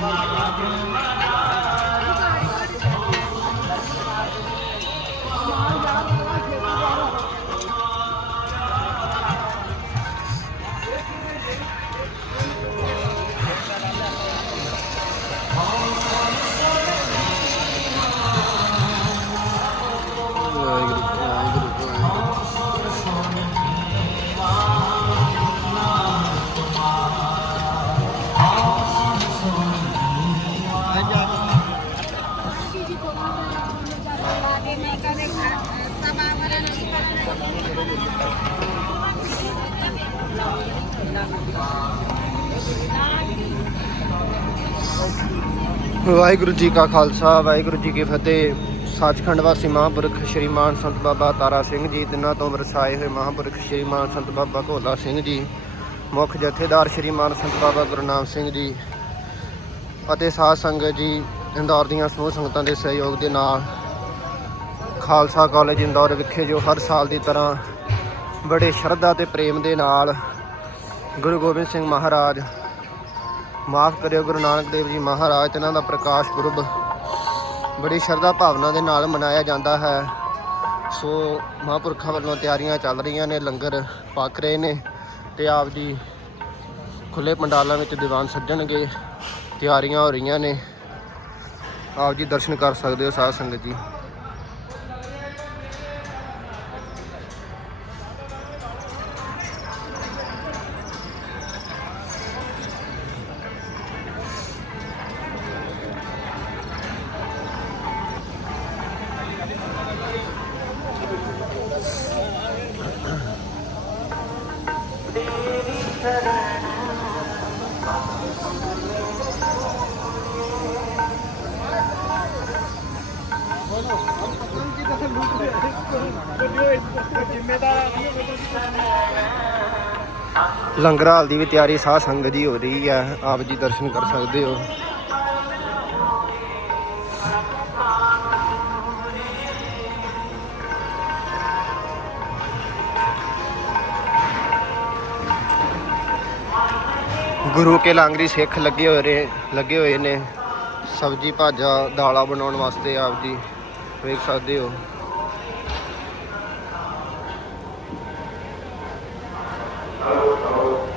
ਵਾਹਿਗੁਰੂ ਵਾਹਿਗੁਰੂ ਜੀ ਕਾ ਖਾਲਸਾ, ਵਾਹਿਗੁਰੂ ਜੀ ਕੀ ਫਤਿਹ। ਸੱਚਖੰਡ ਵਾਸੀ ਮਹਾਂਪੁਰਖ ਸ਼੍ਰੀ ਮਾਨ ਸੰਤ ਬਾਬਾ ਤਾਰਾ ਸਿੰਘ ਜੀ, ਤਿੰਨਾਂ ਤੋਂ ਵਰਸਾਏ ਹੋਏ ਮਹਾਂਪੁਰਖ ਸ਼੍ਰੀ ਮਾਨ ਸੰਤ ਬਾਬਾ ਘੋਲਾ ਸਿੰਘ ਜੀ, ਮੁੱਖ ਜਥੇਦਾਰ ਸ਼੍ਰੀ ਮਾਨ ਸੰਤ ਬਾਬਾ ਗੁਰਨਾਮ ਸਿੰਘ ਜੀ ਅਤੇ ਸਾਧ ਸੰਗਤ ਜੀ ਇੰਦੌਰ ਦੀਆਂ ਸਮੂਹ ਸੰਗਤਾਂ ਦੇ ਸਹਿਯੋਗ ਦੇ ਨਾਲ ਖਾਲਸਾ ਕਾਲਜ ਇੰਦੌਰ ਵਿਖੇ ਜੋ ਹਰ ਸਾਲ ਦੀ ਤਰ੍ਹਾਂ ਬੜੇ ਸ਼ਰਧਾ ਤੇ ਪ੍ਰੇਮ ਦੇ ਨਾਲ ਗੁਰੂ ਗੋਬਿੰਦ ਸਿੰਘ ਮਹਾਰਾਜ, ਮਾਫ ਕਰਿਓ ਗੁਰੂ ਨਾਨਕ ਦੇਵ ਜੀ ਮਹਾਰਾਜ ਤੇ ਇਹਨਾਂ ਦਾ ਪ੍ਰਕਾਸ਼ ਪੁਰਬ ਬੜੀ ਸ਼ਰਧਾ ਭਾਵਨਾ ਦੇ ਨਾਲ ਮਨਾਇਆ ਜਾਂਦਾ ਹੈ। ਸੋ ਮਹਾਂਪੁਰਖਾਂ ਵੱਲੋਂ ਤਿਆਰੀਆਂ ਚੱਲ ਰਹੀਆਂ ਨੇ, ਲੰਗਰ ਪੱਕ ਰਹੇ ਨੇ ਤੇ ਆਪ ਜੀ ਖੁੱਲੇ ਪੰਡਾਲਾਂ ਵਿੱਚ ਦੀਵਾਨ ਸੱਜਣਗੇ, ਤਿਆਰੀਆਂ ਹੋ ਰਹੀਆਂ ਨੇ। ਆਪ ਜੀ ਦਰਸ਼ਨ ਕਰ ਸਕਦੇ ਹੋ ਸਾਧ ਸੰਗਤ ਜੀ। ਲੰਗਰ ਹਾਲ ਦੀ ਵੀ ਤਿਆਰੀ ਸਾਧ ਸੰਗਤ ਦੀ ਹੋ ਰਹੀ ਹੈ ਆਪ ਜੀ ਦਰਸ਼ਨ ਕਰ ਸਕਦੇ ਹੋ। ਗੁਰੂ ਕੇ ਲਾਂਗਰੀ ਸਿੱਖ ਲੱਗੇ ਹੋਏ ਨੇ ਲੱਗੇ ਹੋਏ ਨੇ। ਸਬਜੀ, ਭਾਜਾ, ਦਾਲਾਂ ਬਣਾਉਣ ਵਾਸਤੇ ਆਪ ਜੀ ਵੇਖ ਸਕਦੇ ਹੋ। Hello.